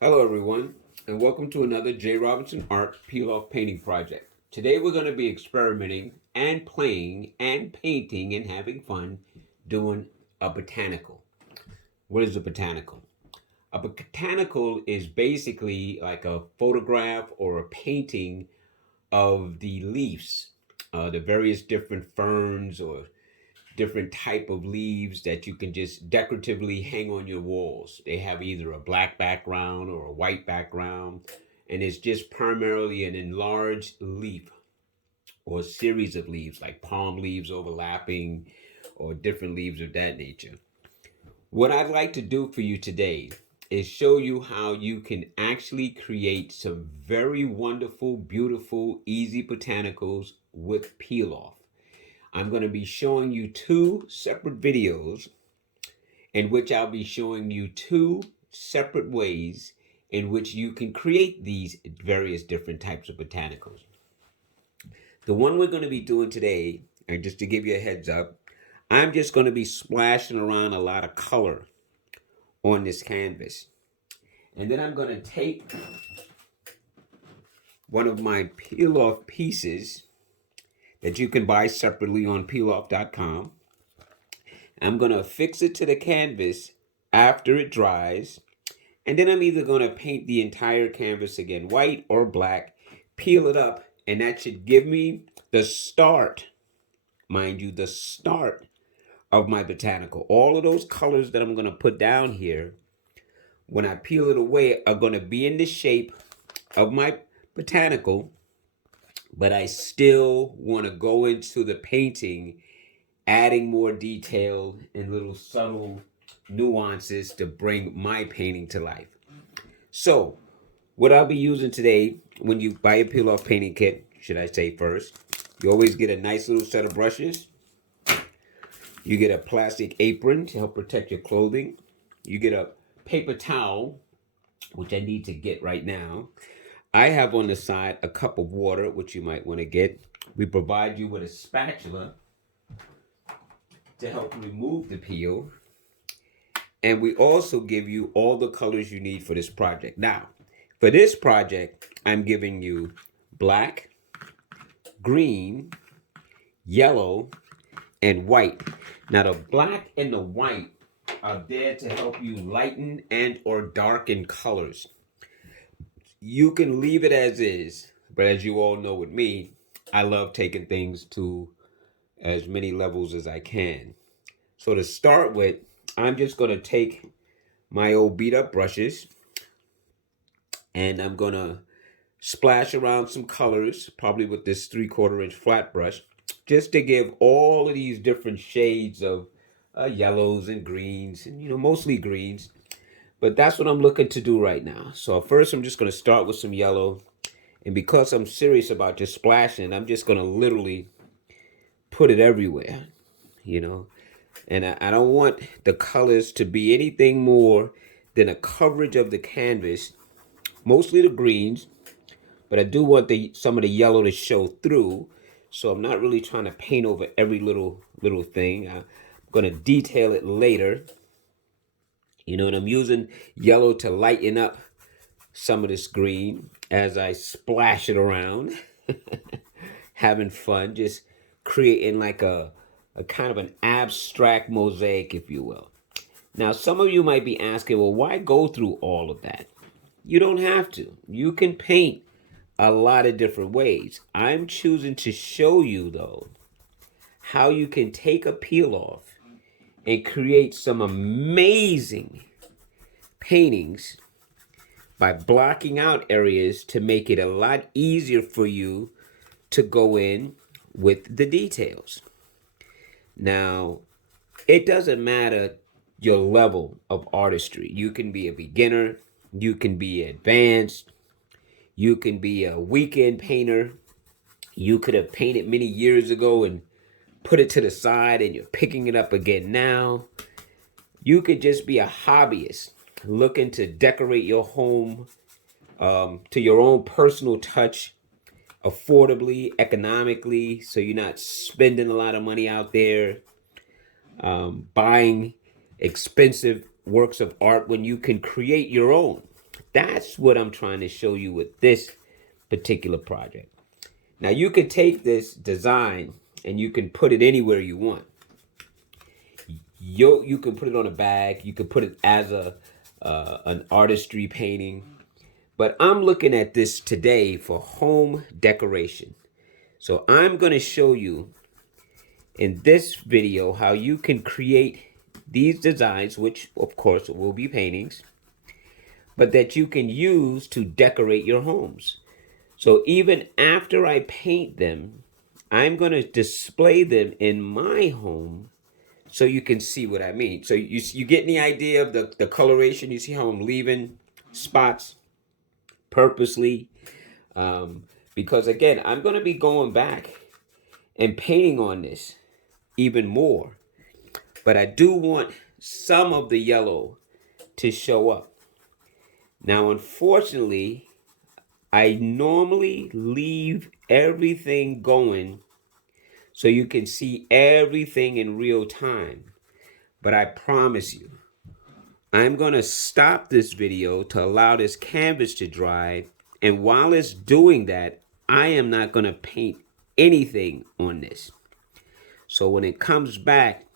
Hello everyone, and welcome to another J. Robinson Art Peiloff painting project. Today we're going to be experimenting and playing and painting and having fun doing a botanical. What is a botanical? A botanical is basically like a photograph or a painting of the leaves, the various different ferns or different type of leaves that you can just decoratively hang on your walls. They have either a black background or a white background, and it's just primarily an enlarged leaf or a series of leaves, like palm leaves overlapping or different leaves of that nature. What I'd like to do for you today is show you how you can actually create some very wonderful, beautiful, easy botanicals with peel off. I'm going to be showing you two separate videos in which I'll be showing you two separate ways in which you can create these various different types of botanicals. The one we're going to be doing today, and just to give you a heads up, I'm just going to be splashing around a lot of color on this canvas. And then I'm going to take one of my peel off pieces that you can buy separately on peiloff.com. I'm going to affix it to the canvas after it dries. And then I'm either going to paint the entire canvas again, white or black, peel it up, and that should give me the start, mind you, the start of my botanical. All of those colors that I'm going to put down here, when I peel it away, are going to be in the shape of my botanical, but I still want to go into the painting, adding more detail and little subtle nuances to bring my painting to life. So, what I'll be using today, when you buy a peel off painting kit, should I say first, you always get a nice little set of brushes. You get a plastic apron to help protect your clothing. You get a paper towel, which I need to get right now. I have on the side a cup of water, which you might want to get. We provide you with a spatula to help remove the peel. And we also give you all the colors you need for this project. Now, for this project, I'm giving you black, green, yellow, and white. Now, the black and the white are there to help you lighten and or darken colors. You can leave it as is, but as you all know with me, I love taking things to as many levels as I can. So to start with, I'm just going to take my old beat up brushes and I'm going to splash around some colors, probably with this 3/4 inch flat brush, just to give all of these different shades of yellows and greens, and mostly greens. But that's what I'm looking to do right now. So first I'm just going to start with some yellow. And because I'm serious about just splashing, I'm just going to literally put it everywhere, you know. And I don't want the colors to be anything more than a coverage of the canvas, mostly the greens, but I do want some of the yellow to show through. So I'm not really trying to paint over every little thing. I'm going to detail it later. And I'm using yellow to lighten up some of this green as I splash it around. Having fun, just creating like a kind of an abstract mosaic, if you will. Now, some of you might be asking, well, why go through all of that? You don't have to. You can paint a lot of different ways. I'm choosing to show you, though, how you can take a peel off and create some amazing paintings by blocking out areas to make it a lot easier for you to go in with the details. Now, it doesn't matter your level of artistry. You can be a beginner, you can be advanced, you can be a weekend painter. You could have painted many years ago and put it to the side and you're picking it up again now. You could just be a hobbyist looking to decorate your home to your own personal touch, affordably, economically, so you're not spending a lot of money out there buying expensive works of art when you can create your own. That's what I'm trying to show you with this particular project. Now you could take this design and you can put it anywhere you want. You can put it on a bag. You could put it as an artistry painting. But I'm looking at this today for home decoration. So I'm going to show you in this video how you can create these designs, which of course will be paintings, but that you can use to decorate your homes. So even after I paint them, I'm going to display them in my home so you can see what I mean. So you get the idea of the coloration. You see how I'm leaving spots purposely, because again, I'm going to be going back and painting on this even more, but I do want some of the yellow to show up. Now, unfortunately, I normally leave everything going so you can see everything in real time, but I promise you, I'm going to stop this video to allow this canvas to dry. And while it's doing that, I am not going to paint anything on this. So when it comes back,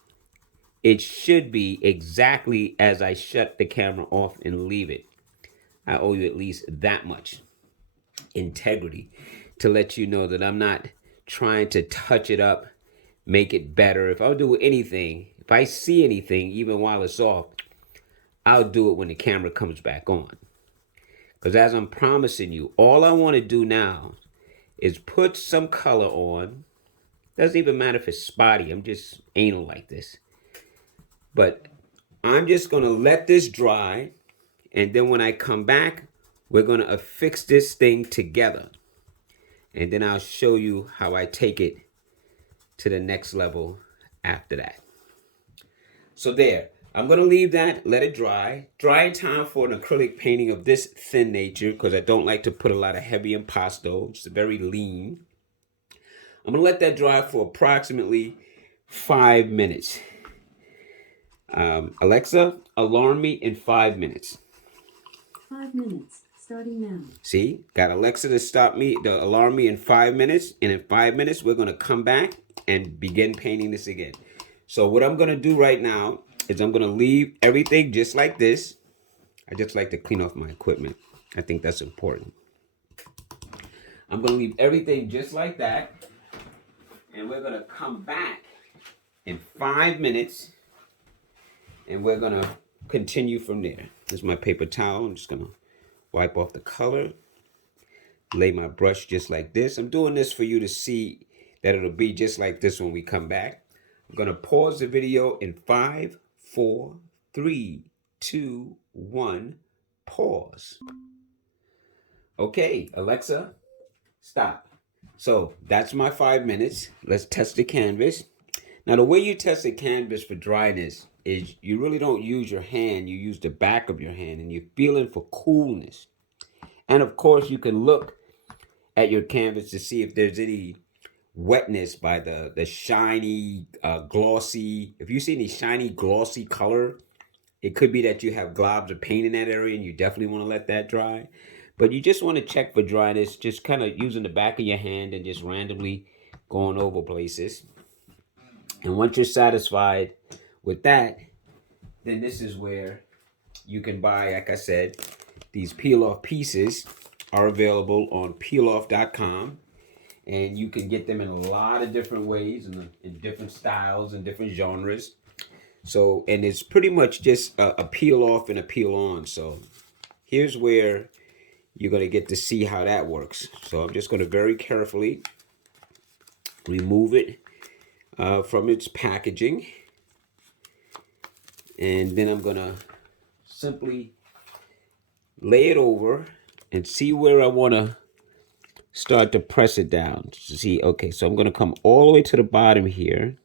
it should be exactly as I shut the camera off and leave it. I owe you at least that much integrity to let you know that I'm not trying to touch it up, make it better. If I do anything, if I see anything, even while it's off, I'll do it when the camera comes back on. Because as I'm promising you, all I want to do now is put some color on. Doesn't even matter if it's spotty. I'm just anal like this. But I'm just going to let this dry. And then when I come back, we're going to affix this thing together. And then I'll show you how I take it to the next level after that. So there. I'm going to leave that, let it dry. Dry in time for an acrylic painting of this thin nature because I don't like to put a lot of heavy impasto. It's very lean. I'm going to let that dry for approximately 5 minutes. Alexa, alarm me in 5 minutes. 5 minutes, starting now. See, got Alexa to alarm me in 5 minutes. And in 5 minutes, we're going to come back and begin painting this again. So what I'm going to do right now is I'm going to leave everything just like this. I just like to clean off my equipment. I think that's important. I'm going to leave everything just like that. And we're going to come back in 5 minutes. And we're going to continue from there. This is my paper towel. I'm just going to wipe off the color. Lay my brush just like this. I'm doing this for you to see that it'll be just like this when we come back. I'm going to pause the video in 5, 4, 3, 2, 1, pause. Okay, Alexa, stop. So that's my 5 minutes. Let's test the canvas. Now, the way you test the canvas for dryness is you really don't use your hand. You use the back of your hand and you're feeling for coolness. And of course, you can look at your canvas to see if there's any wetness by the shiny, glossy. If you see any shiny, glossy color, it could be that you have globs of paint in that area and you definitely want to let that dry. But you just want to check for dryness, just kind of using the back of your hand and just randomly going over places. And once you're satisfied with that, then this is where you can buy, like I said, these peel-off pieces are available on Peiloff.com. And you can get them in a lot of different ways and in different styles and different genres. So, and it's pretty much just a peel off and a peel on. So here's where you're going to get to see how that works. So I'm just going to very carefully remove it from its packaging. And then I'm going to simply lay it over and see where I want to start to press it down. See, okay, so I'm going to come all the way to the bottom here.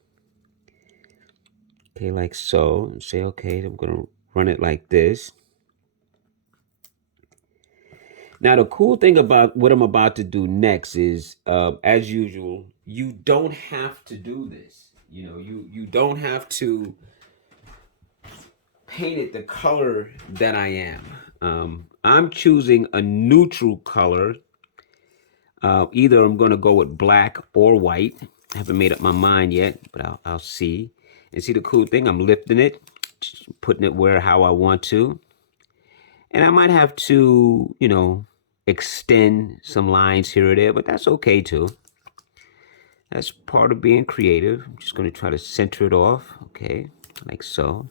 Okay, like so. And say, okay, I'm going to run it like this. Now, the cool thing about what I'm about to do next is, as usual, you don't have to do this. You know, you don't have to paint it the color that I am. I'm choosing a neutral color. Either I'm going to go with black or white. I haven't made up my mind yet, but I'll see. And see the cool thing, I'm lifting it, just putting it how I want to. And I might have to, extend some lines here or there, but that's okay too. That's part of being creative. I'm just going to try to center it off. Okay, like so.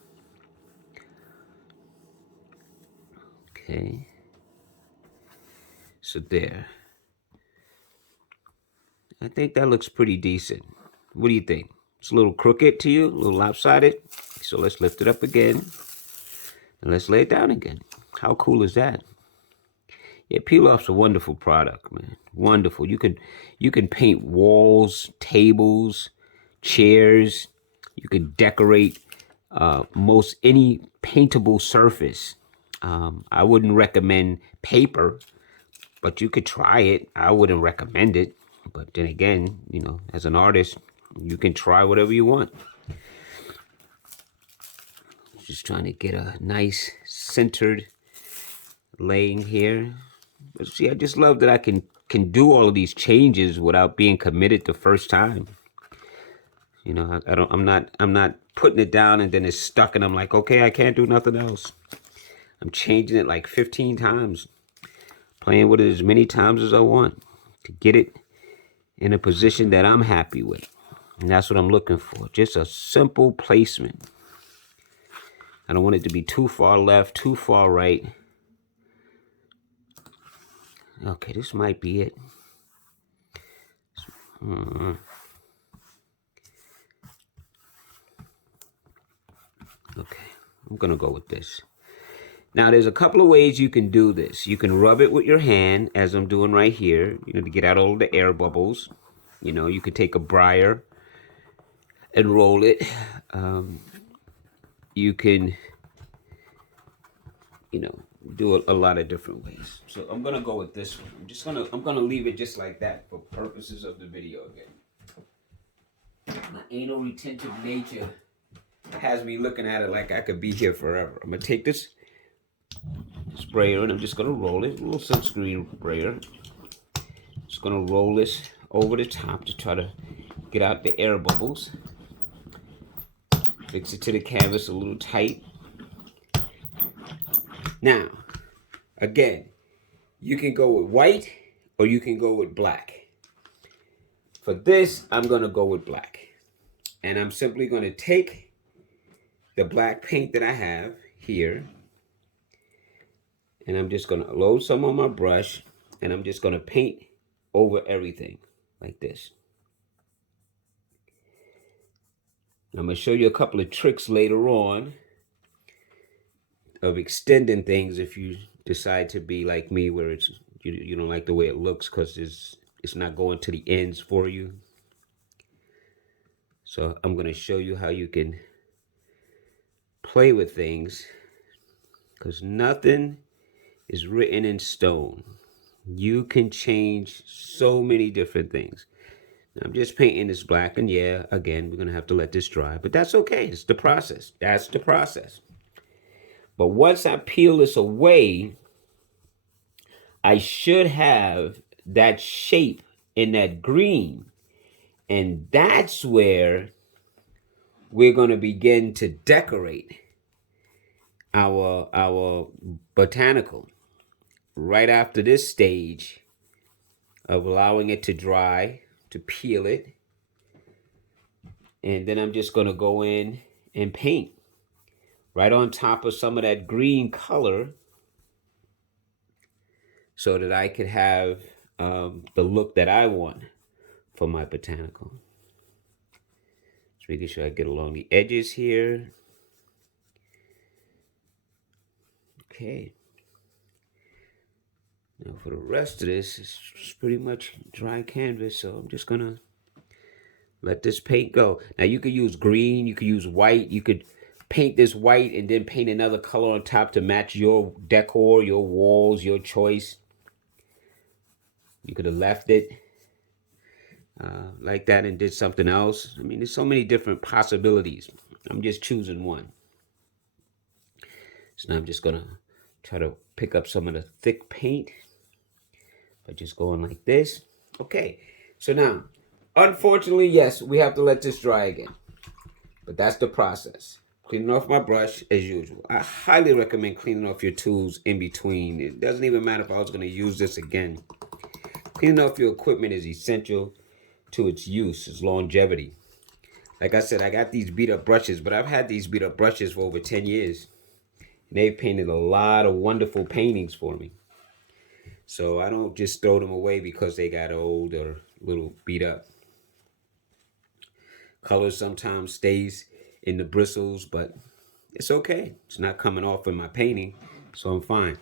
Okay. So there. I think that looks pretty decent. What do you think? It's a little crooked to you, a little lopsided. So let's lift it up again. And let's lay it down again. How cool is that? Yeah, Peiloff's a wonderful product, man. Wonderful. You can paint walls, tables, chairs. You can decorate most any paintable surface. I wouldn't recommend paper, but you could try it. I wouldn't recommend it. But then again, as an artist, you can try whatever you want. Just trying to get a nice centered laying here. But see, I just love that I can do all of these changes without being committed the first time. I'm not putting it down and then it's stuck and I'm like, okay, I can't do nothing else. I'm changing it like 15 times, playing with it as many times as I want to get it in a position that I'm happy with. And that's what I'm looking for. Just a simple placement. I don't want it to be too far left, too far right. Okay, this might be it. Okay, I'm gonna go with this. Now, there's a couple of ways you can do this. You can rub it with your hand, as I'm doing right here, to get out all the air bubbles. You could take a briar and roll it. You can, do a lot of different ways. So I'm gonna go with this one. I'm gonna leave it just like that for purposes of the video again. My anal retentive nature has me looking at it like I could be here forever. I'm gonna take this sprayer and I'm just gonna roll it, a little silkscreen sprayer. Just gonna roll this over the top to try to get out the air bubbles. Fix it to the canvas a little tight. Now, again, you can go with white or you can go with black. For this, I'm gonna go with black. And I'm simply gonna take the black paint that I have here, and I'm just gonna load some on my brush, and I'm just gonna paint over everything like this. I'm gonna show you a couple of tricks later on of extending things if you decide to be like me, where it's you don't like the way it looks because it's not going to the ends for you. So I'm gonna show you how you can play with things, because nothing is written in stone. You can change so many different things. Now, I'm just painting this black, and yeah, again, we're gonna have to let this dry, but that's okay. It's the process. That's the process. But once I peel this away, I should have that shape in that green, and that's where we're gonna begin to decorate our botanical. Right after this stage of allowing it to dry, to peel it, and then I'm just gonna go in and paint right on top of some of that green color so that I could have the look that I want for my botanical. Just making sure I get along the edges here. Okay. Now for the rest of this, it's pretty much dry canvas, so I'm just gonna let this paint go. Now you could use green, you could use white, you could paint this white and then paint another color on top to match your decor, your walls, your choice. You could have left it like that and did something else. I mean, there's so many different possibilities. I'm just choosing one. So now I'm just gonna try to pick up some of the thick paint by just going like this. Okay, so now, unfortunately, yes, we have to let this dry again. But that's the process. Cleaning off my brush as usual. I highly recommend cleaning off your tools in between. It doesn't even matter if I was going to use this again. Cleaning off your equipment is essential to its use, its longevity. Like I said, I got these beat up brushes, but I've had these beat up brushes for over 10 years. And they've painted a lot of wonderful paintings for me. So I don't just throw them away because they got old or a little beat up. Color sometimes stays in the bristles, but it's okay. It's not coming off in my painting, so I'm fine.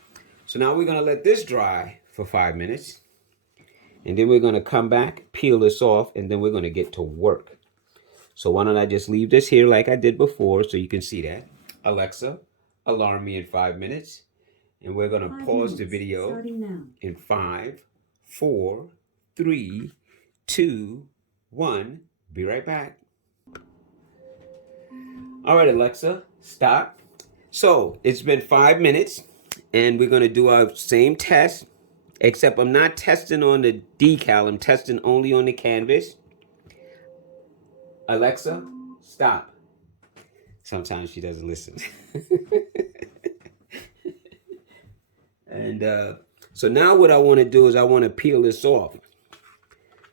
So now we're going to let this dry for 5 minutes. And then we're going to come back, peel this off, and then we're going to get to work. So why don't I just leave this here like I did before so you can see that. Alexa, alarm me in 5 minutes. And we're going to pause the video in 5, 4, 3, 2, 1. Be right back. All right, Alexa, stop. So it's been 5 minutes and we're going to do our same test, except I'm not testing on the decal. I'm testing only on the canvas. Alexa, stop. Sometimes she doesn't listen. And so now what I want to do is I want to peel this off.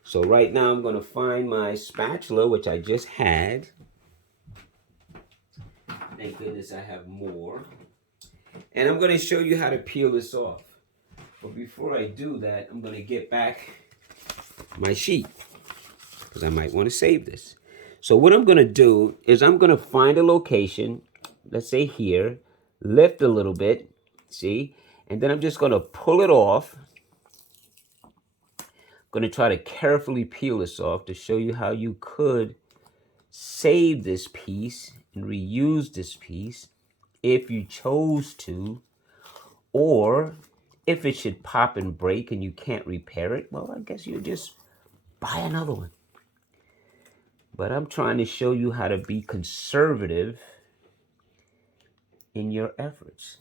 So right now I'm going to find my spatula, which I just had. Thank goodness I have more. And I'm going to show you how to peel this off. But before I do that, I'm going to get back my sheet because I might want to save this. So what I'm going to do is I'm going to find a location, let's say here, lift a little bit, see? And then I'm just going to pull it off. I'm going to try to carefully peel this off to show you how you could save this piece and reuse this piece if you chose to, or if it should pop and break and you can't repair it, well, I guess you just buy another one. But I'm trying to show you how to be conservative in your efforts.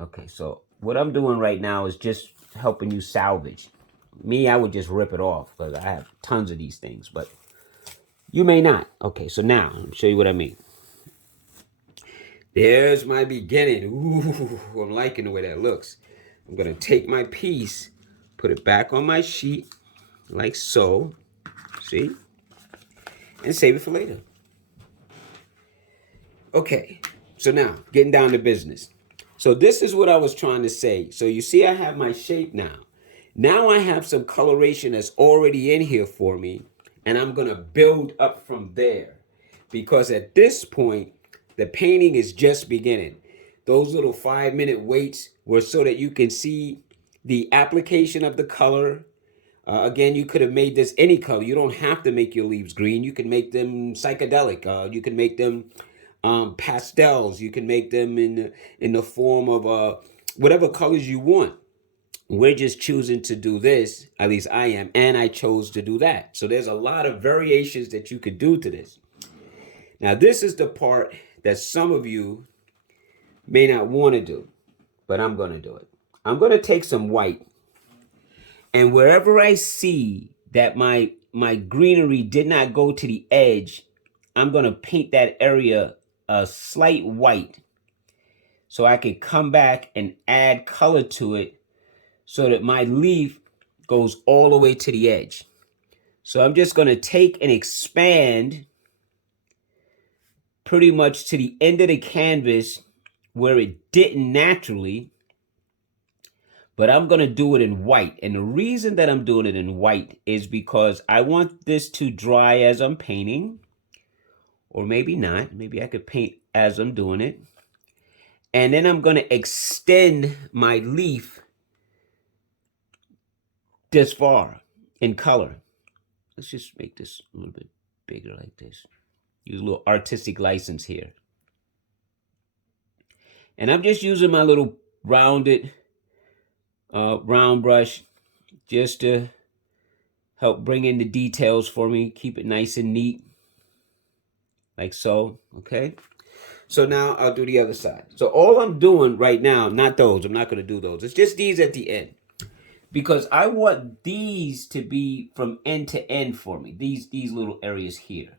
Okay, so what I'm doing right now is just helping you salvage. Me, I would just rip it off because I have tons of these things, but you may not. Okay, so now I'll show you what I mean. There's my beginning. Ooh, I'm liking the way that looks. I'm going to take my piece, put it back on my sheet, like so. See? And save it for later. Okay, so now, getting down to business. So this is what I was trying to say. So you see I have my shape now. Now I have some coloration that's already in here for me. And I'm going to build up from there. Because at this point, the painting is just beginning. Those little 5-minute waits were so that you can see the application of the color. Again, you could have made this any color. You don't have to make your leaves green. You can make them psychedelic. You can make them pastels. You can make them in the form of whatever colors you want. We're just choosing to do this, at least I am, and I chose to do that. So there's a lot of variations that you could do to this. Now, this is the part that some of you may not want to do, but I'm going to do it. I'm going to take some white, and wherever I see that my greenery did not go to the edge, I'm going to paint that area a slight white so I can come back and add color to it so that my leaf goes all the way to the edge. So I'm just going to take and expand pretty much to the end of the canvas where it didn't naturally, but I'm going to do it in white. And the reason that I'm doing it in white is because I want this to dry as I'm painting, or maybe not. Maybe I could paint as I'm doing it. And then I'm going to extend my leaf this far in color. Let's just make this a little bit bigger like this. Use a little artistic license here. And I'm just using my little rounded round brush just to help bring in the details for me. Keep it nice and neat. Like so, okay? So now I'll do the other side. So all I'm doing right now, not those, I'm not going to do those. It's just these at the end. Because I want these to be from end to end for me. These little areas here.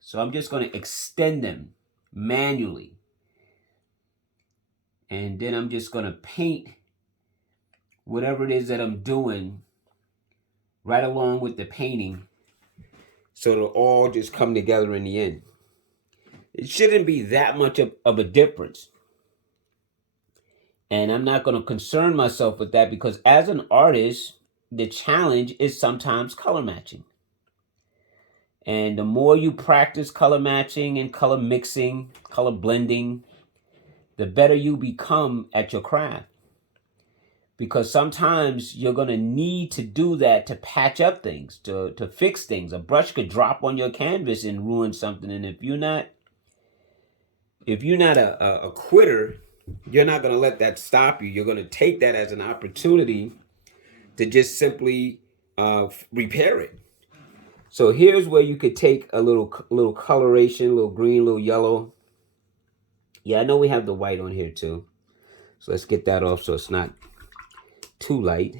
So I'm just going to extend them manually. And then I'm just going to paint whatever it is that I'm doing right along with the painting. So it'll all just come together in the end. It shouldn't be that much of a difference. And I'm not going to concern myself with that because as an artist, the challenge is sometimes color matching. And the more you practice color matching and color mixing, color blending, the better you become at your craft. Because sometimes you're going to need to do that to patch up things, to fix things. A brush could drop on your canvas and ruin something. And if you're not a quitter, you're not going to let that stop you. You're going to take that as an opportunity to just simply repair it. So here's where you could take a little coloration, a little green, a little yellow. Yeah, I know we have the white on here too. So let's get that off so it's not too light.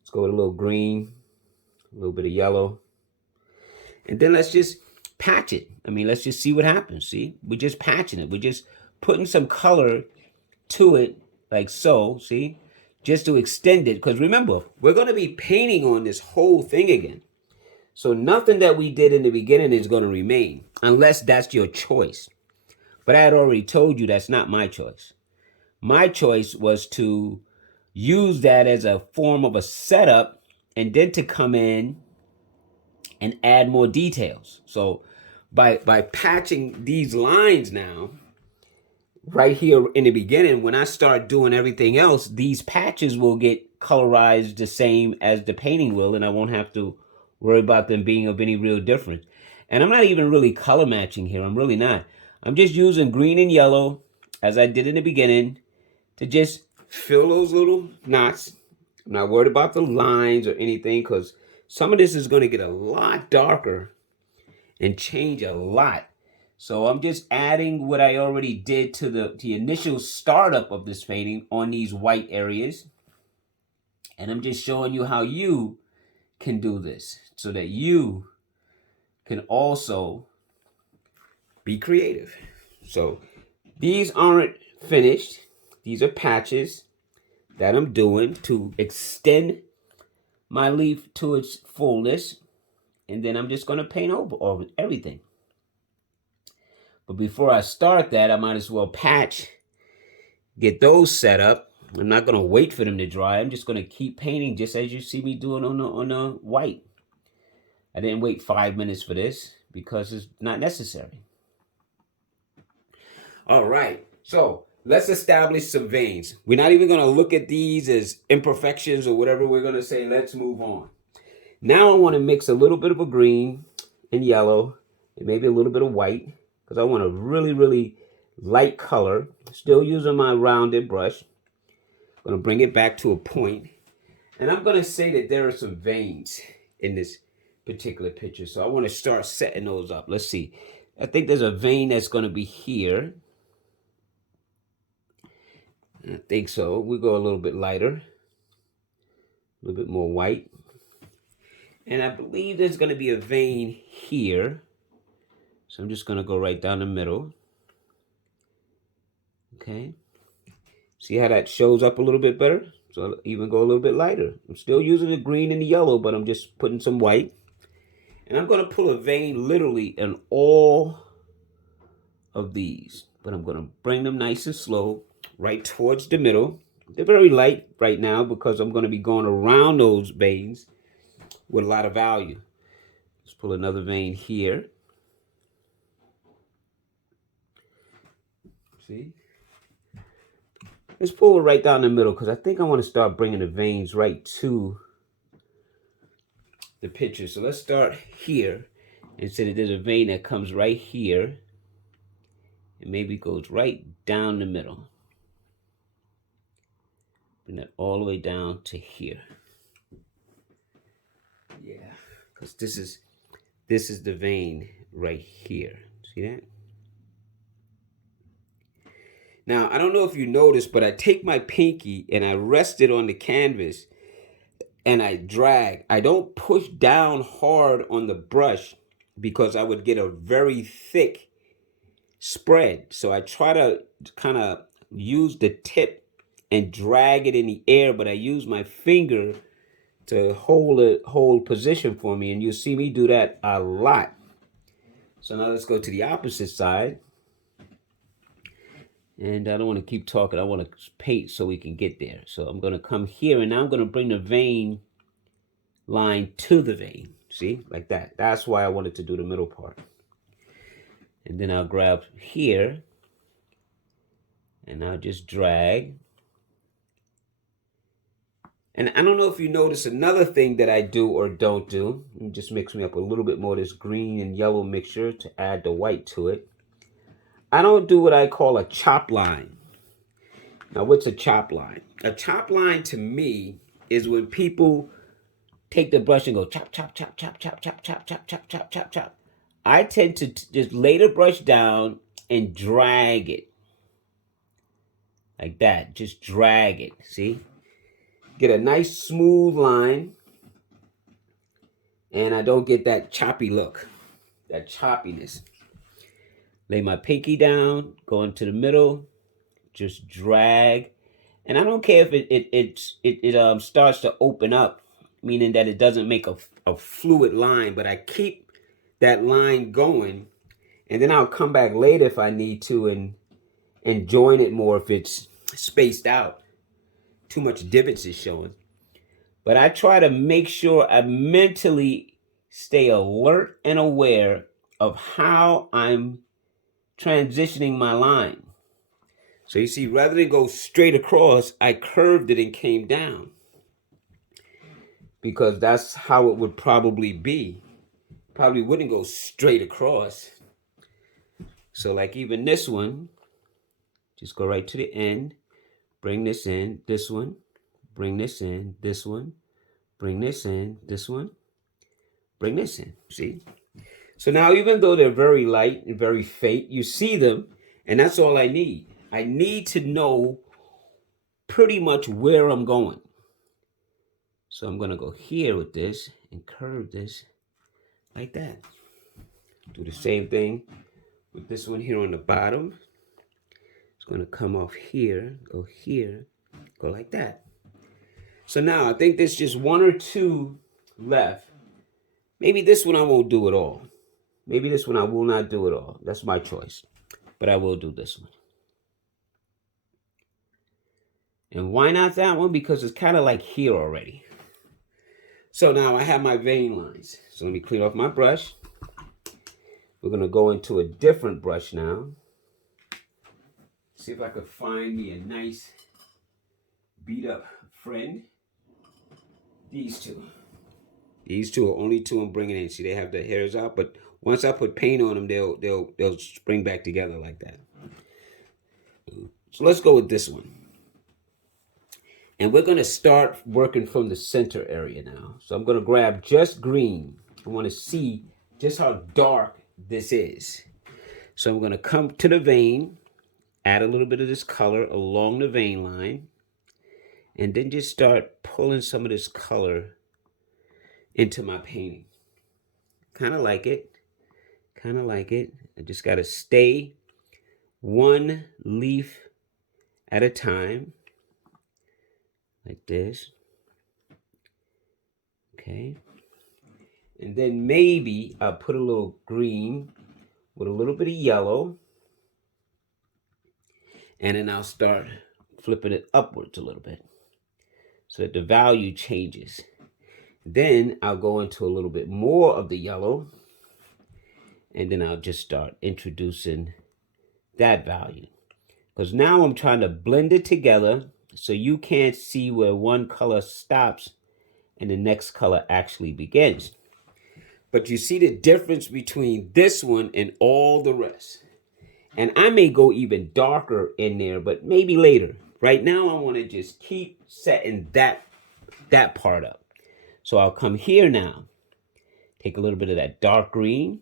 Let's go with a little green, a little bit of yellow. And then let's just patch it. I mean, let's just see what happens. See, we're just patching it. We're just putting some color to it like so, see, just to extend it. Because remember, we're going to be painting on this whole thing again. So nothing that we did in the beginning is going to remain unless that's your choice. But I had already told you that's not my choice. My choice was to use that as a form of a setup and then to come in and add more details. So by patching these lines now, right here in the beginning, when I start doing everything else, these patches will get colorized the same as the painting will, and I won't have to worry about them being of any real difference. And I'm not even really color matching here. I'm really not. I'm just using green and yellow, as I did in the beginning, to just fill those little knots. I'm not worried about the lines or anything because some of this is going to get a lot darker and change a lot. So I'm just adding what I already did to the initial startup of this painting on these white areas. And I'm just showing you how you can do this so that you can also be creative. So these aren't finished. These are patches that I'm doing to extend my leaf to its fullness. And then I'm just going to paint over everything. But before I start that, I might as well get those set up. I'm not going to wait for them to dry. I'm just going to keep painting just as you see me doing on the white. I didn't wait 5 minutes for this because it's not necessary. All right, so let's establish some veins. We're not even going to look at these as imperfections or whatever. We're going to say, let's move on. Now I want to mix a little bit of a green and yellow and maybe a little bit of white because I want a really, really light color. Still using my rounded brush. I'm going to bring it back to a point. And I'm going to say that there are some veins in this particular picture. So I want to start setting those up. Let's see. I think there's a vein that's going to be here. I think so. We'll go a little bit lighter. A little bit more white. And I believe there's going to be a vein here. So I'm just going to go right down the middle. Okay. See how that shows up a little bit better? So I'll even go a little bit lighter. I'm still using the green and the yellow, but I'm just putting some white. And I'm going to pull a vein literally in all of these. But I'm going to bring them nice and slow right towards the middle. They're very light right now because I'm going to be going around those veins with a lot of value. Let's pull another vein here. See? Let's pull it right down the middle because I think I want to start bringing the veins right to the picture. So let's start here and say that there's a vein that comes right here and maybe goes right down the middle. Bring that all the way down to here. Yeah, because this is the vein right here. See that? Now, I don't know if you noticed, but I take my pinky and I rest it on the canvas and I drag. I don't push down hard on the brush because I would get a very thick spread. So I try to kind of use the tip and drag it in the air, but I use my finger to hold position for me, and you'll see me do that a lot. So now let's go to the opposite side. And I don't want to keep talking. I want to paint so we can get there. So I'm going to come here, and now I'm going to bring the vein line to the vein. See, like that. That's why I wanted to do the middle part. And then I'll grab here, and I'll just drag. And I don't know if you notice another thing that I do or don't do. It just mix me up a little bit more of this green and yellow mixture to add the white to it. I don't do what I call a chop line. Now, what's a chop line? A chop line to me is when people take the brush and go chop, chop, chop, chop, chop, chop, chop, chop, chop, chop, chop, chop. I tend to just lay the brush down and drag it. Like that. Just drag it. See? Get a nice smooth line. And I don't get that choppy look. That choppiness. Lay my pinky down. Go into the middle. Just drag. And I don't care if it starts to open up. Meaning that it doesn't make a fluid line. But I keep that line going. And then I'll come back later if I need to. And join it more if it's spaced out. Too much divots is showing. But I try to make sure I mentally stay alert and aware of how I'm transitioning my line. So you see, rather than go straight across, I curved it and came down. Because that's how it would probably be. Probably wouldn't go straight across. So like even this one, just go right to the end. Bring this in, this one. Bring this in, this one. Bring this in, this one. Bring this in, see? So now even though they're very light and very faint, you see them, and that's all I need. I need to know pretty much where I'm going. So I'm going to go here with this and curve this like that. Do the same thing with this one here on the bottom. It's going to come off here, go like that. So now I think there's just one or two left. Maybe this one I won't do at all. Maybe this one I will not do at all. That's my choice. But I will do this one. And why not that one? Because it's kind of like here already. So now I have my vein lines. So let me clean off my brush. We're going to go into a different brush now. See if I could find me a nice beat up friend. These two. These two are only two I'm bringing in. See, they have the hairs out, but once I put paint on them, they'll spring back together like that. So let's go with this one. And we're going to start working from the center area now. So I'm going to grab just green. I want to see just how dark this is. So I'm going to come to the vein, add a little bit of this color along the vein line, and then just start pulling some of this color into my painting. Kind of like it. Kind of like it. I just got to stay one leaf at a time. Like this. Okay. And then maybe I'll put a little green with a little bit of yellow. And then I'll start flipping it upwards a little bit so that the value changes. Then I'll go into a little bit more of the yellow. And then I'll just start introducing that value. Because now I'm trying to blend it together so you can't see where one color stops and the next color actually begins. But you see the difference between this one and all the rest. And I may go even darker in there, but maybe later. Right now, I want to just keep setting that part up. So I'll come here now. Take a little bit of that dark green.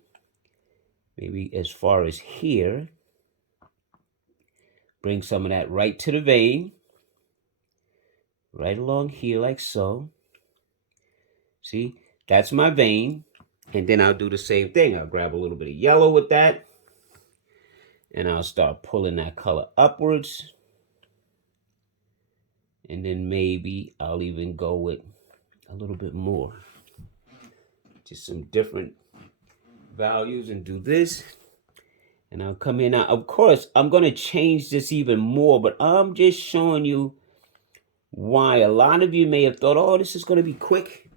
Maybe as far as here. Bring some of that right to the vein. Right along here like so. See, that's my vein. And then I'll do the same thing. I'll grab a little bit of yellow with that. And I'll start pulling that color upwards. And then maybe I'll even go with a little bit more. Just some different values and do this. And I'll come in now. Of course, I'm going to change this even more, but I'm just showing you why a lot of you may have thought, oh, this is going to be quick,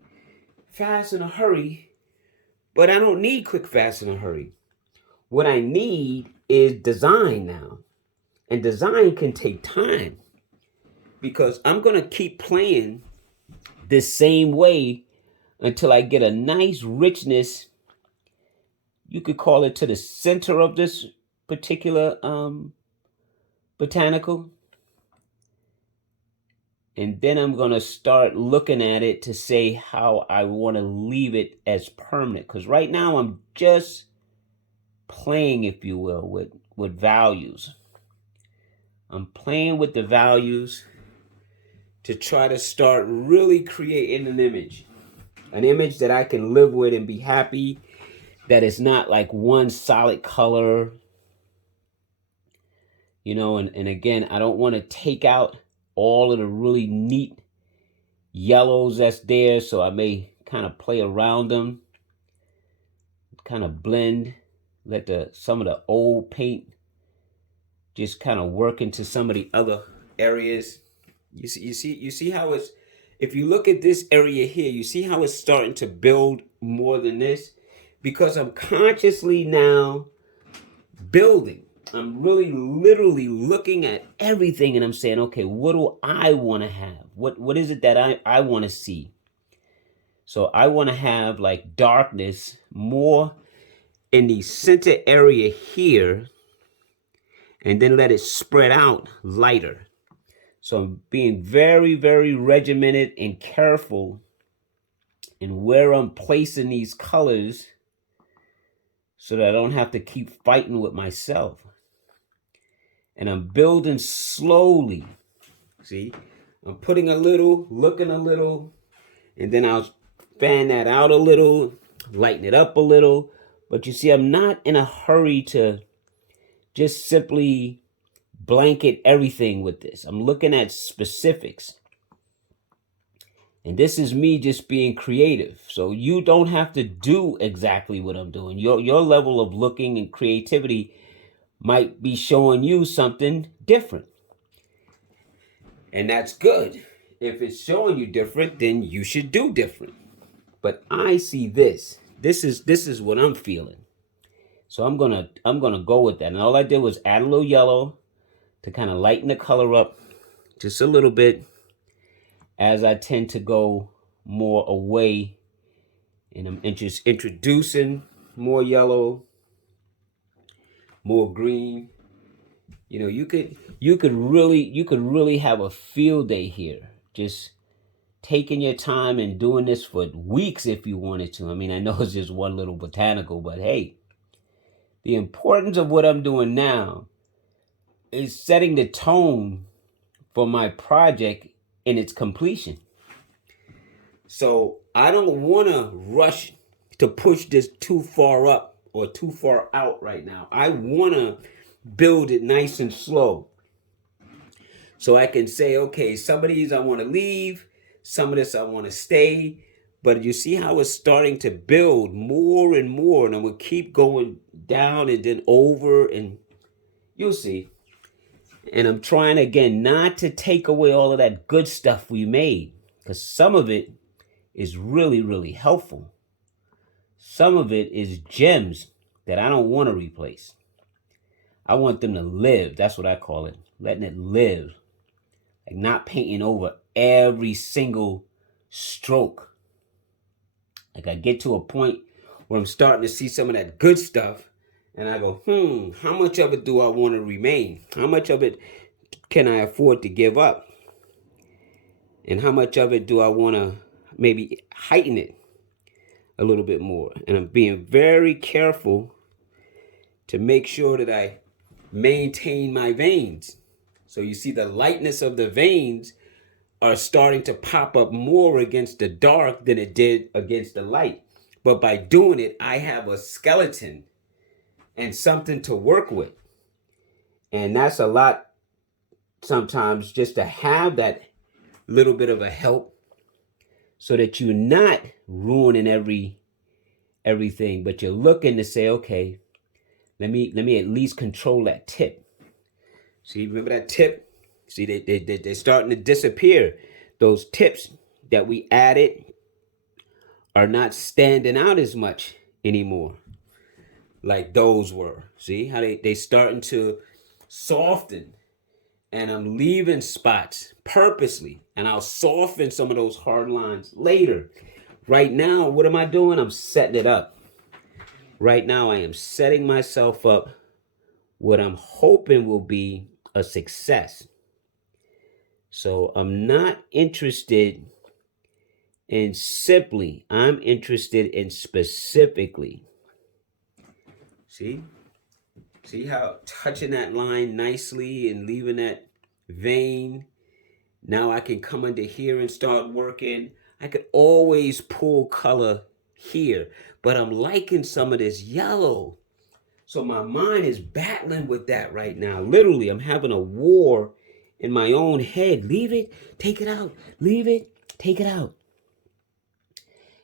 fast, in a hurry. But I don't need quick, fast, in a hurry. What I need is design now. And design can take time. Because I'm going to keep playing this same way until I get a nice richness. You could call it to the center of this particular botanical. And then I'm going to start looking at it to say how I want to leave it as permanent. Because right now I'm just playing, if you will, with values. I'm playing with the values to try to start really creating an image that I can live with and be happy, that it's not like one solid color, you know. And again, I don't want to take out all of the really neat yellows that's there, so I may kind of play around them, kind of blend, let some of the old paint just kind of work into some of the other areas. You see how it's, if you look at this area here, you see how it's starting to build more than this? Because I'm consciously now building. I'm really literally looking at everything and I'm saying, okay, what do I want to have? What is it that I want to see? So I want to have like darkness more in the center area here, and then let it spread out lighter. So I'm being very, very regimented and careful in where I'm placing these colors so that I don't have to keep fighting with myself. And I'm building slowly. See, I'm putting a little, looking a little, and then I'll fan that out a little, lighten it up a little. But you see, I'm not in a hurry to just simply blanket everything with this. I'm looking at specifics. And this is me just being creative. So you don't have to do exactly what I'm doing. Your level of looking and creativity might be showing you something different. And that's good. If it's showing you different, then you should do different. But I see this. This is what I'm feeling. So I'm gonna go with that. And all I did was add a little yellow to kind of lighten the color up just a little bit, as I tend to go more away, and I'm just introducing more yellow, more green. You know, you could really have a field day here, just taking your time and doing this for weeks if you wanted to. I mean, I know it's just one little botanical, but hey, the importance of what I'm doing now is setting the tone for my project in its completion. So I don't want to rush to push this too far up or too far out right now. I want to build it nice and slow. So I can say, okay, some of these I want to leave, some of this I want to stay. But you see how it's starting to build more and more, and it will keep going down and then over, and you'll see. And I'm trying again not to take away all of that good stuff we made, because some of it is really, really helpful. Some of it is gems that I don't want to replace. I want them to live. That's what I call it. Letting it live. Like not painting over every single stroke. Like I get to a point where I'm starting to see some of that good stuff, and I go, how much of it do I want to remain? How much of it can I afford to give up? And how much of it do I want to maybe heighten it a little bit more? And I'm being very careful to make sure that I maintain my veins. So you see the lightness of the veins are starting to pop up more against the dark than it did against the light. But by doing it, I have a skeleton and something to work with. And that's a lot sometimes, just to have that little bit of a help so that you're not ruining everything, but you're looking to say, okay, let me at least control that tip. See, remember that tip? See, they're starting to disappear. Those tips that we added are not standing out as much anymore like those were. See how they starting to soften, and I'm leaving spots purposely, and I'll soften some of those hard lines later. Right now, what am I doing? I'm setting it up. Right now, I am setting myself up what I'm hoping will be a success. So I'm not interested in simply, I'm interested in specifically. See? See how touching that line nicely and leaving that vein. Now I can come under here and start working. I could always pull color here, but I'm liking some of this yellow. So my mind is battling with that right now. Literally, I'm having a war in my own head. Leave it, take it out. Leave it, take it out.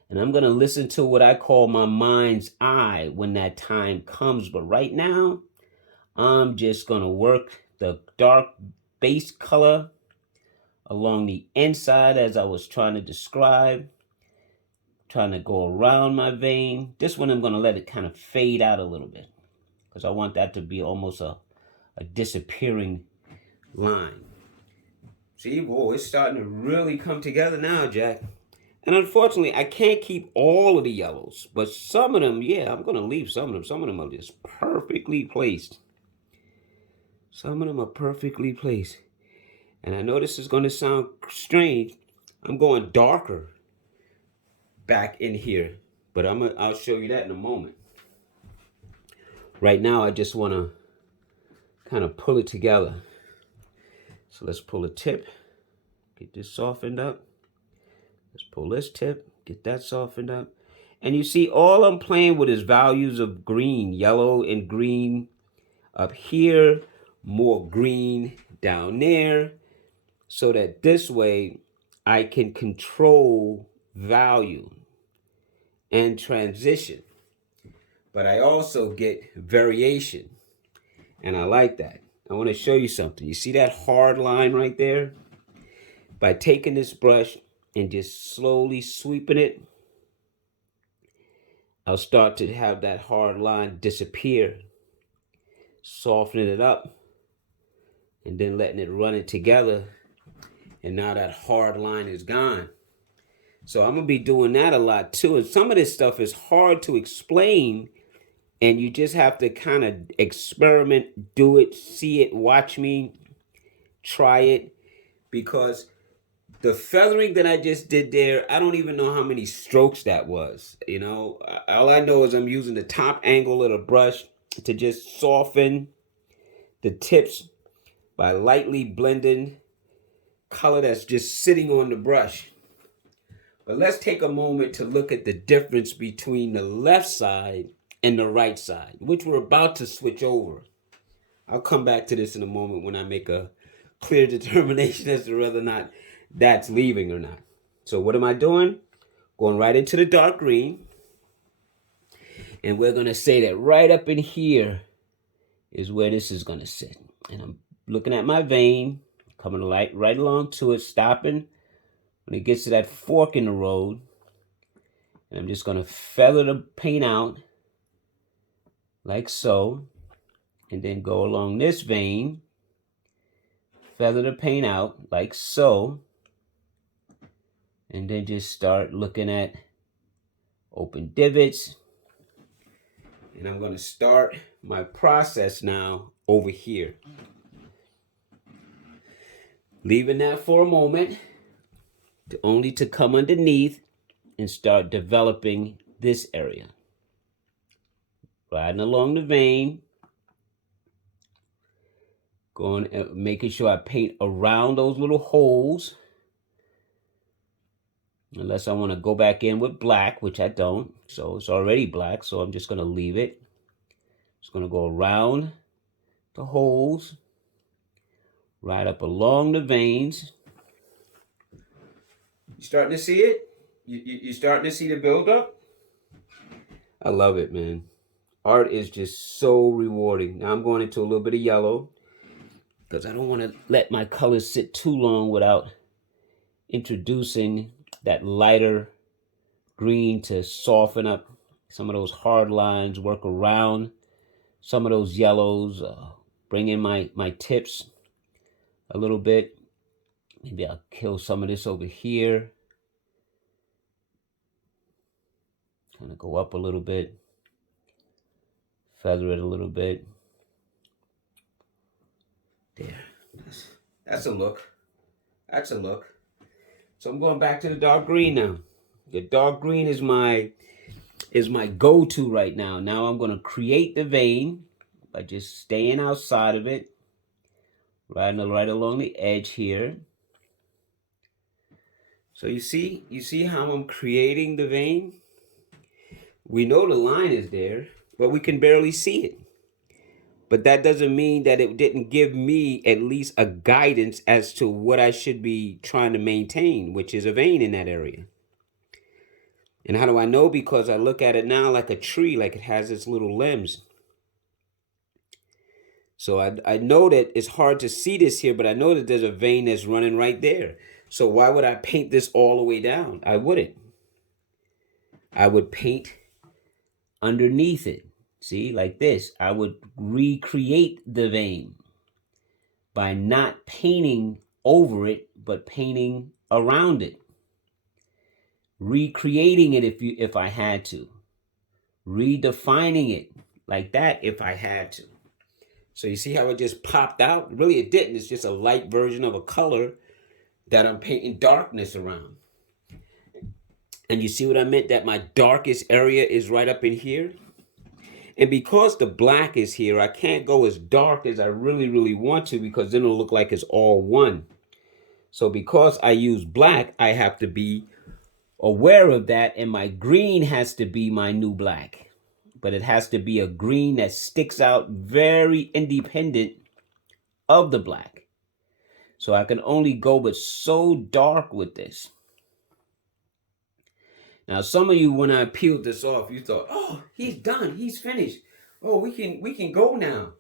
And I'm going to listen to what I call my mind's eye when that time comes. But right now, I'm just going to work the dark base color along the inside as I was trying to describe. Trying to go around my vein. This one I'm going to let it kind of fade out a little bit, because I want that to be almost a disappearing line. See, whoa, it's starting to really come together now, Jack. And unfortunately, I can't keep all of the yellows, but some of them, yeah, I'm going to leave some of them. Some of them are just perfectly placed. Some of them are perfectly placed. And I know this is going to sound strange. I'm going darker back in here, but I'll show you that in a moment. Right now, I just want to kind of pull it together. So let's pull a tip, get this softened up. Let's pull this tip, get that softened up. And you see, all I'm playing with is values of green, yellow and green up here, more green down there, so that this way I can control value and transition. But I also get variation, and I like that. I want to show you something. You see that hard line right there? By taking this brush and just slowly sweeping it, I'll start to have that hard line disappear, softening it up, and then letting it run it together. And now that hard line is gone. So I'm going to be doing that a lot too. And some of this stuff is hard to explain, and you just have to kind of experiment, do it, see it, watch me, try it. Because the feathering that I just did there, I don't even know how many strokes that was. You know, all I know is I'm using the top angle of the brush to just soften the tips by lightly blending color that's just sitting on the brush. But let's take a moment to look at the difference between the left side and the right side, which we're about to switch over. I'll come back to this in a moment when I make a clear determination as to whether or not that's leaving or not. So what am I doing? Going right into the dark green. And we're going to say that right up in here is where this is going to sit. And I'm looking at my vein, coming right along to it, stopping when it gets to that fork in the road. And I'm just going to feather the paint out like so. And then go along this vein, feather the paint out like so. And then just start looking at open divots. And I'm going to start my process now over here. Leaving that for a moment, only to come underneath and start developing this area. Riding along the vein. Going and making sure I paint around those little holes. Unless I want to go back in with black, which I don't. So it's already black, so I'm just going to leave it. Just going to go around the holes, right up along the veins. You starting to see it? You starting to see the buildup? I love it, man. Art is just so rewarding. Now I'm going into a little bit of yellow because I don't want to let my colors sit too long without introducing that lighter green to soften up some of those hard lines, work around some of those yellows, bring in my tips a little bit. Maybe I'll kill some of this over here. Kind of go up a little bit. Feather it a little bit. There. That's a look. That's a look. So I'm going back to the dark green now. The dark green is my go-to right now. Now I'm going to create the vein by just staying outside of it. Right along the edge here. So you see how I'm creating the vein? We know the line is there, but we can barely see it. But that doesn't mean that it didn't give me at least a guidance as to what I should be trying to maintain, which is a vein in that area. And how do I know? Because I look at it now like a tree, like it has its little limbs. So I know that it's hard to see this here, but I know that there's a vein that's running right there. So why would I paint this all the way down? I wouldn't. I would paint underneath it. See, like this. I would recreate the vein by not painting over it, but painting around it. Recreating it if I had to. Redefining it like that if I had to. So you see how it just popped out? Really, it didn't. It's just a light version of a color that I'm painting darkness around. And you see what I meant? That my darkest area is right up in here. And because the black is here, I can't go as dark as I really want to, because then it'll look like it's all one. So because I use black, I have to be aware of that. And my green has to be my new black. But it has to be a green that sticks out very independent of the black. So I can only go but so dark with this. Now, some of you, when I peeled this off, you thought, oh, he's done. He's finished. Oh, we can go now.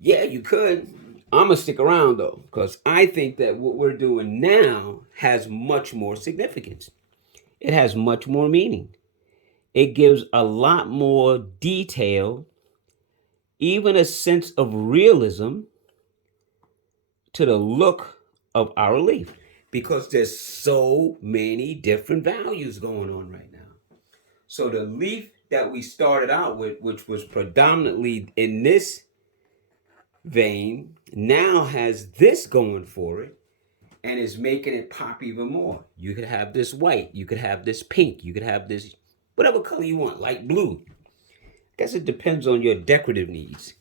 Yeah, you could. I'm going to stick around, though, because I think that what we're doing now has much more significance. It has much more meaning. It gives a lot more detail, even a sense of realism to the look of our leaf, because there's so many different values going on right now. So the leaf that we started out with, which was predominantly in this vein, now has this going for it and is making it pop even more. You could have this white, you could have this pink, you could have this whatever color you want, light blue. I guess it depends on your decorative needs.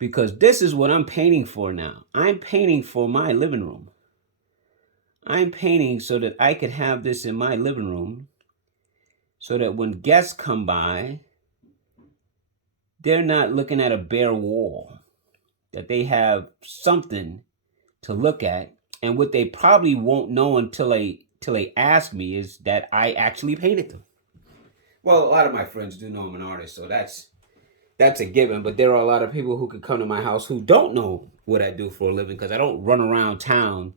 Because this is what I'm painting for now. I'm painting for my living room. I'm painting so that I could have this in my living room, so that when guests come by, they're not looking at a bare wall, that they have something to look at. And what they probably won't know until they ask me is that I actually painted them. Well, a lot of my friends do know I'm an artist, so that's a given. But there are a lot of people who could come to my house who don't know what I do for a living, because I don't run around town,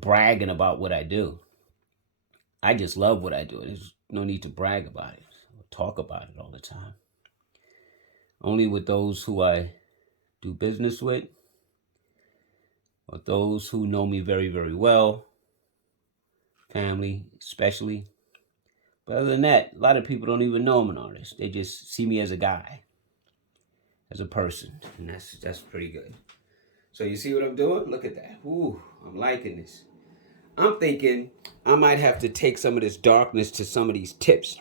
bragging about what I do. I just love what I do. There's no need to brag about it or talk about it all the time. Only with those who I do business with, or those who know me very, very well, family especially. But other than that, a lot of people don't even know I'm an artist. They just see me as a guy, as a person, and that's pretty good. So you see what I'm doing? Look at that. Ooh, I'm liking this. I'm thinking I might have to take some of this darkness to some of these tips,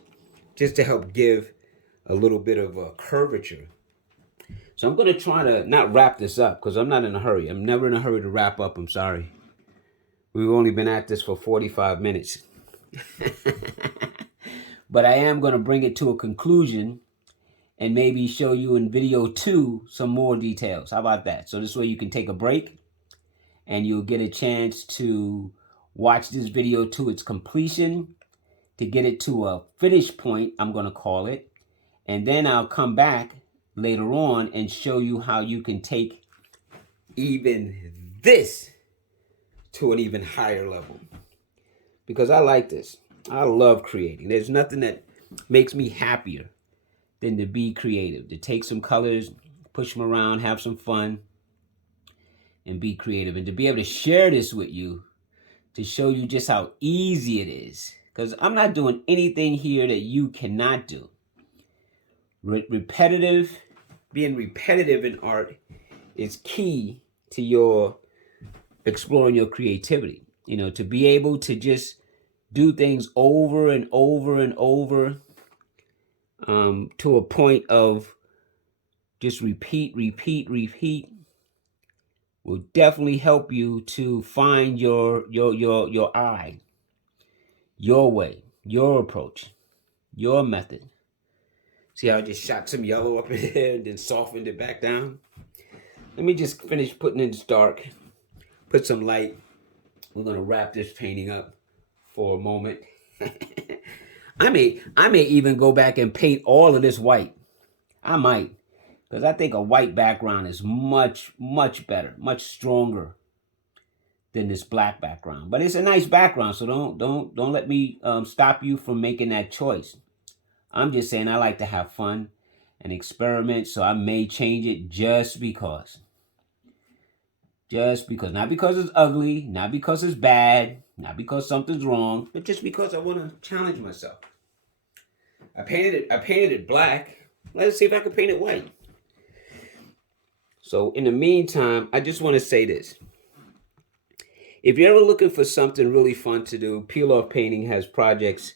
just to help give a little bit of a curvature. So I'm going to try to not wrap this up because I'm not in a hurry. I'm never in a hurry to wrap up. I'm sorry. We've only been at this for 45 minutes. But I am going to bring it to a conclusion and maybe show you in video 2 some more details. How about that? So this way you can take a break and you'll get a chance to watch this video to its completion, to get it to a finish point, I'm going to call it. And then I'll come back later on and show you how you can take even this to an even higher level. Because I like this. I love creating. There's nothing that makes me happier than to be creative, to take some colors, push them around, have some fun, and be creative. And to be able to share this with you, to show you just how easy it is. Because I'm not doing anything here that you cannot do. Being repetitive in art is key to your exploring your creativity. You know, to be able to just do things over and over and over, to a point of just repeat will definitely help you to find your eye, your way, your approach, your method. See how I just shot some yellow up in there and then softened it back down? Let me just finish putting in this dark, put some light. We're gonna wrap this painting up for a moment. I may even go back and paint all of this white. I might, because I think a white background is much better, much stronger than this black background. But it's a nice background, so don't let me stop you from making that choice. I'm just saying I like to have fun and experiment, so I may change it just because. Just because. Not because it's ugly, not because it's bad, not because something's wrong, but just because I want to challenge myself. I painted it black. Let's see if I can paint it white. So in the meantime, I just want to say this. If you're ever looking for something really fun to do, Peiloff Painting has projects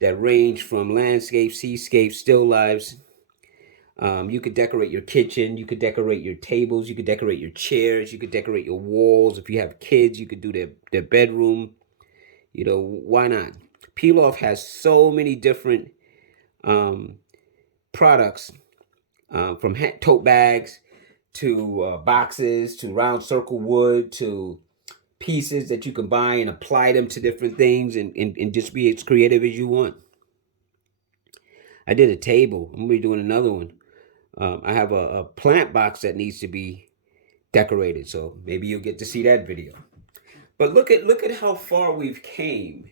that range from landscapes, seascapes, still lives. You could decorate your kitchen. You could decorate your tables. You could decorate your chairs. You could decorate your walls. If you have kids, you could do their bedroom. You know, why not? Peiloff has so many different products, from tote bags to boxes to round circle wood to pieces that you can buy and apply them to different things and just be as creative as you want. I did a table. I'm going to be doing another one. I have a plant box that needs to be decorated, so maybe you'll get to see that video. But look at how far we've came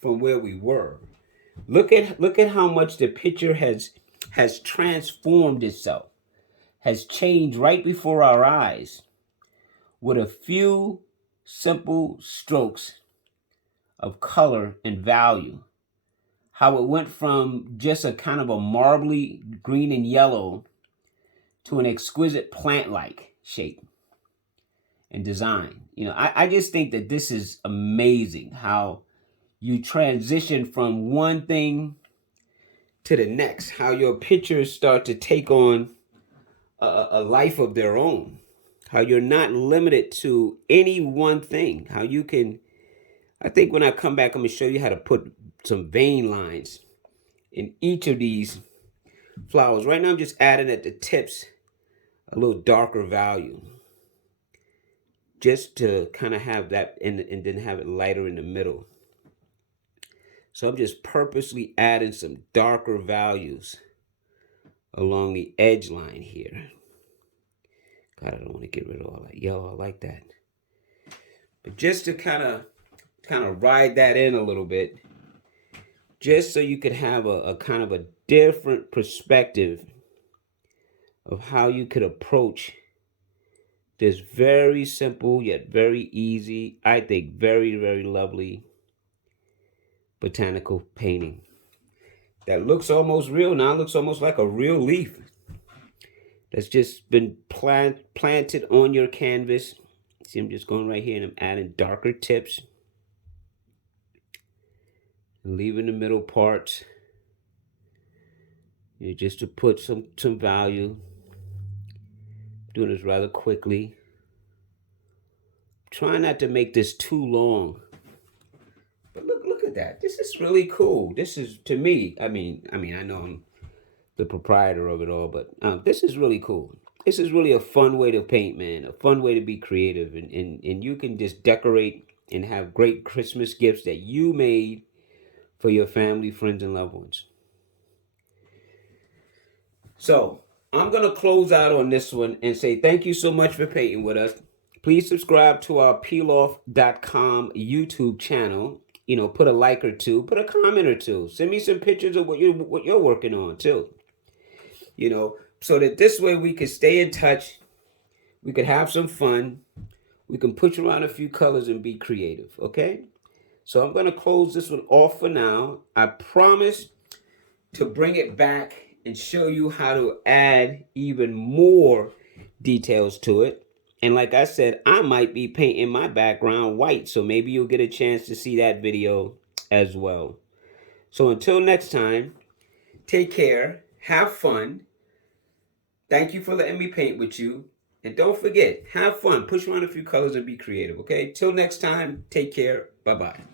from where we were. Look at how much the picture has transformed itself, has changed right before our eyes with a few simple strokes of color and value. How it went from just a kind of a marbly green and yellow to an exquisite plant-like shape and design. You know, I just think that this is amazing how you transition from one thing to the next, how your pictures start to take on a life of their own, how you're not limited to any one thing, how you can, I think when I come back, I'm going to show you how to put some vein lines in each of these flowers. Right now, I'm just adding at the tips a little darker value, just to kind of have that and then have it lighter in the middle. So I'm just purposely adding some darker values along the edge line here. God, I don't want to get rid of all that yellow. I like that. But just to kind of ride that in a little bit, just so you could have a kind of a different perspective of how you could approach this very simple yet very easy, I think very, very lovely botanical painting that looks almost real now. It looks almost like a real leaf that's just been planted on your canvas. See, I'm just going right here and I'm adding darker tips and leaving the middle parts, you know, just to put some value. Doing this rather quickly. Trying not to make this too long. But look at that. This is really cool. This is, to me, I mean, I know I'm the proprietor of it all, but this is really cool. This is really a fun way to paint, man. A fun way to be creative, and you can just decorate and have great Christmas gifts that you made for your family, friends, and loved ones. So I'm gonna close out on this one and say thank you so much for painting with us. Please subscribe to our Peiloff.com YouTube channel. You know, put a like or two, put a comment or two. Send me some pictures of what you're working on too. You know, so that this way we can stay in touch. We could have some fun. We can push around a few colors and be creative, okay? So I'm going to close this one off for now. I promise to bring it back and show you how to add even more details to it. And like I said, I might be painting my background white, so maybe you'll get a chance to see that video as well. So until next time, take care, have fun. Thank you for letting me paint with you. And don't forget, have fun, push around a few colors and be creative, okay? Till next time, take care, bye-bye.